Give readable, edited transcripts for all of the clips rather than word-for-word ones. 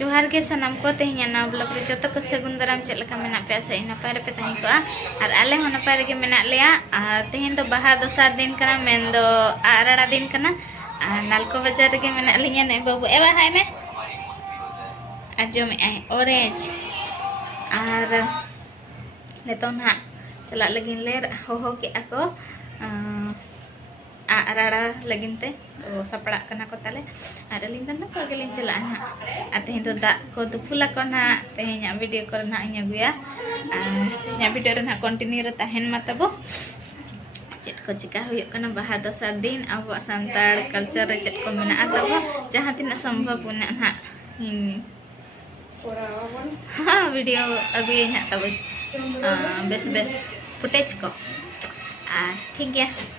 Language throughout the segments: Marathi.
जोहार के सनम को तेहना ना ब्लॉग रे जत को सगुन दाराम चेक लका मेना पे से नपाय रे पे तहीं को और आले हो नपाय रे मेना लिया और तेहन दो बाहा दोसार दिन कना मेन दो आराड़ा दिन कना नालको बाजार रे मेना लिया ने बाबू एवा हाय में आजम आई ऑरेंज और लेतो ना चला लगिन ले हो के ako आराड़ा लगिन ते तो सपड़ा कना को ताले और अलिन दन को गेलिन चला ना आते हिंदो दा को दुफुला को ना तेहना वीडियो को ना इnya गुया इnya वीडियो रे ना कंटिन्यू रे ताहेन मतबो चेट को चिका हुयो कना बाहा दोसार दिन अब संताड़ कल्चर रे चेट को मेना तबो जहां तिना संभव पुना ना हाँ वीडियो अगुए ना तब बेस बेस फुटेज को ठीक है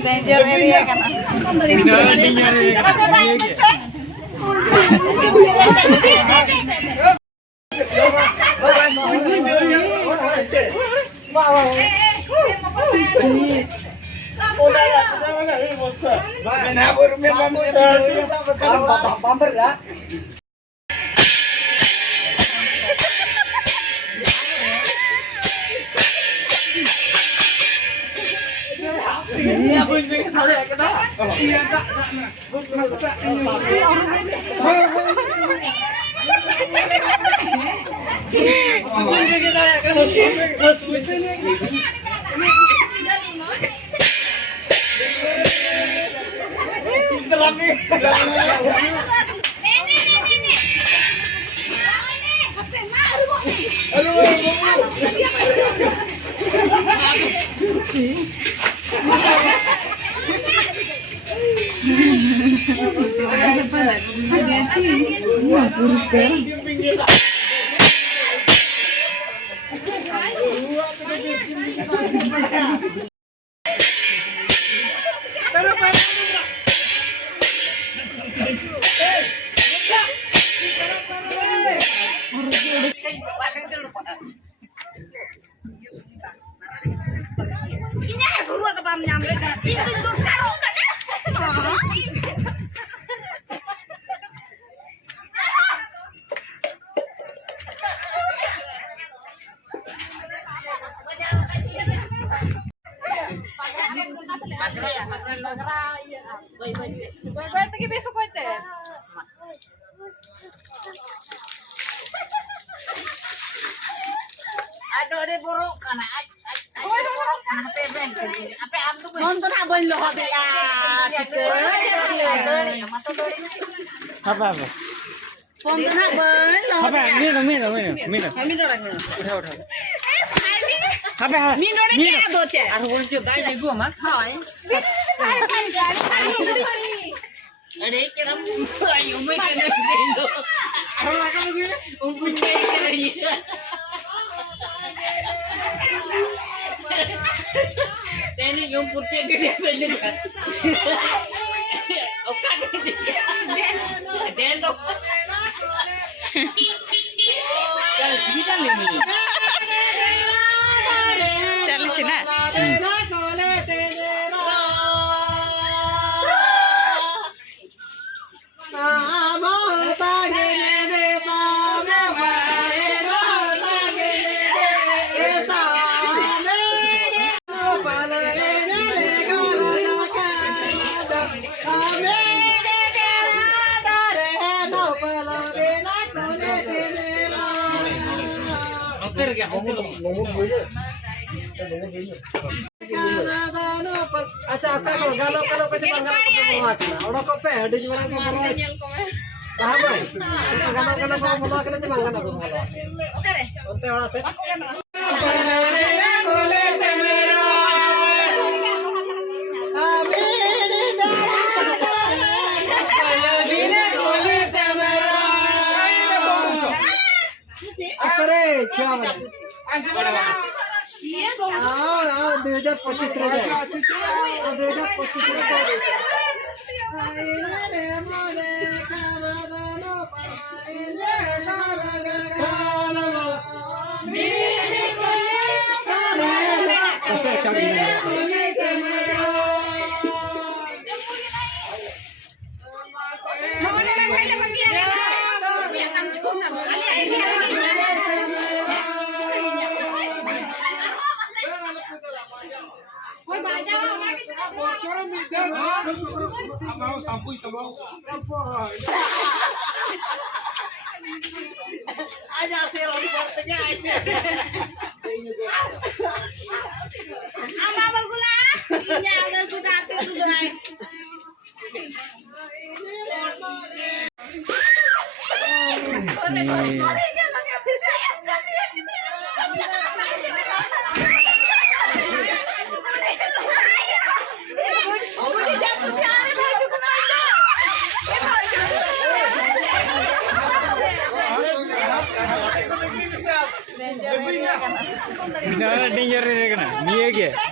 Danger area kan. Nonton abang lo hobi ya. Apa? Nonton abang lo. Apa? Minum. Udah. Apa? Minum ni kya doce? Aku boleh dai degu ama. Hai. Ada kira ayo mai kena dendo. Aku makan lagi. Umpun kena ni. Teni yung putih gede banget kan. Oka gede. Dendo. Kan sini kan ini. Chal sina. Oke ya, ngomong अच्छा आपका करो गालो करो कुछ मंगल को बोलवा के ओडो को पे हेड जरा को बोलवा कहां भाई गालो को बोलवा के मंगल को बोलवा ओके रे ओते वाला से बोले ते मेरो अरे क्या आओ 2025 रे 2025 आजा से रोड पर के आइए आमा बगुला इन्या अगर गुदाते दुआई lagi.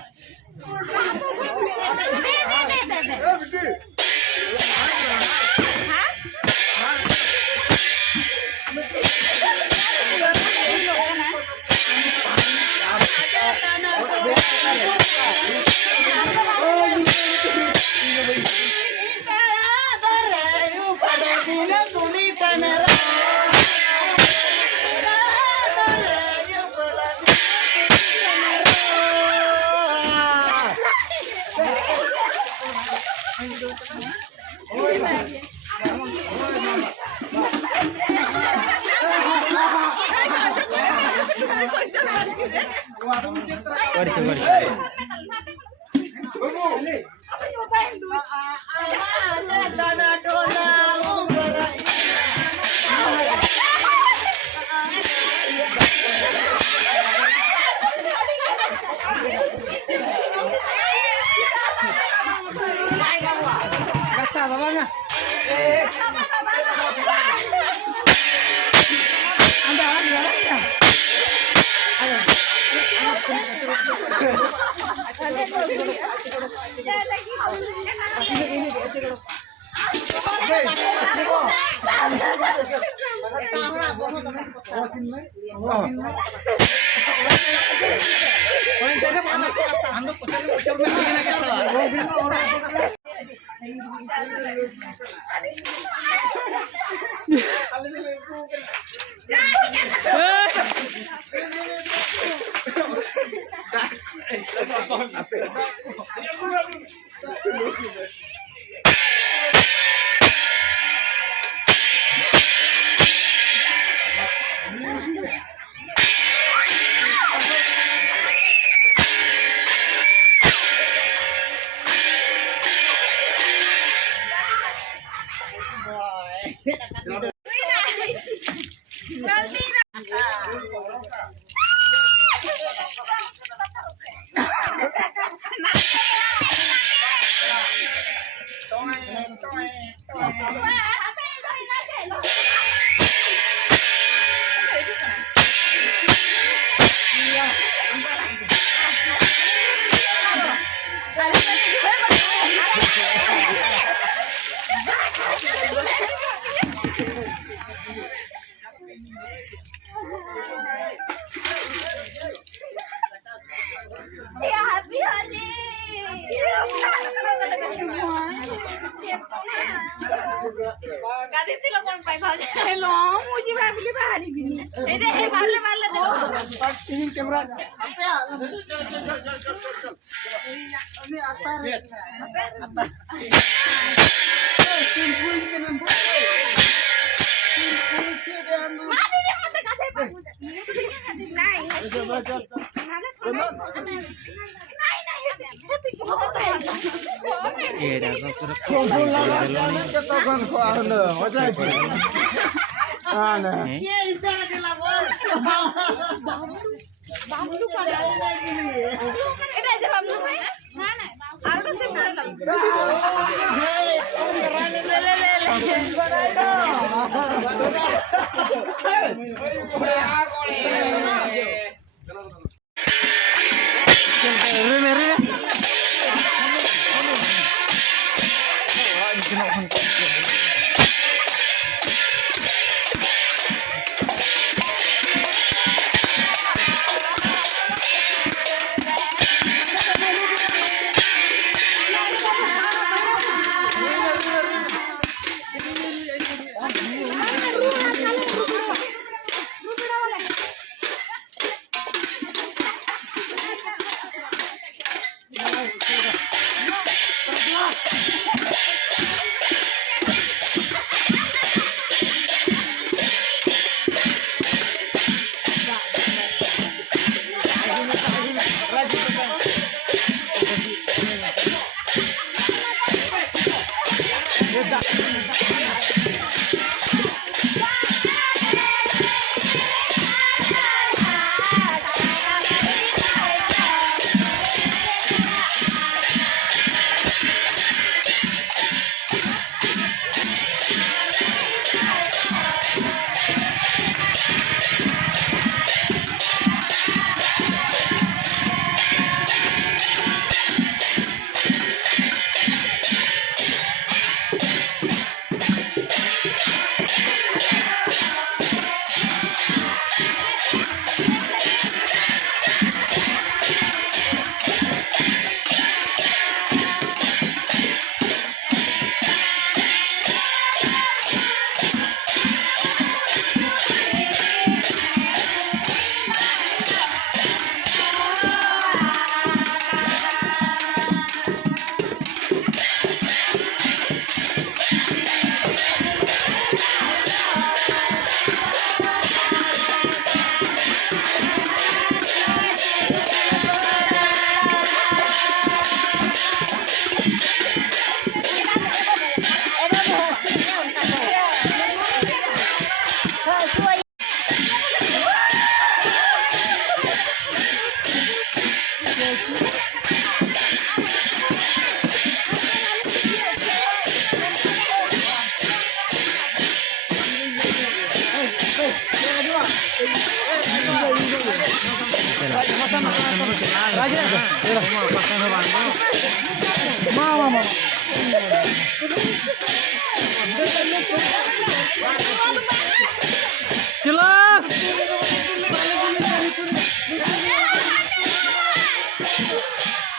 चलो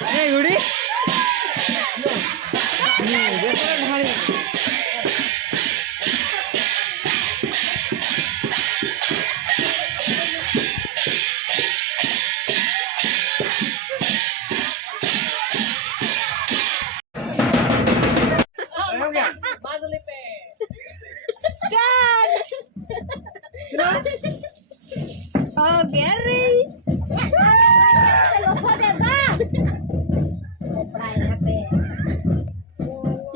ए गुड़ी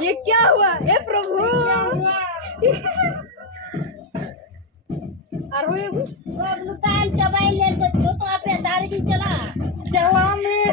ये क्या हुआ हे प्रभु अरे वो टाइम चबाई ले तो आप दारी चला चला में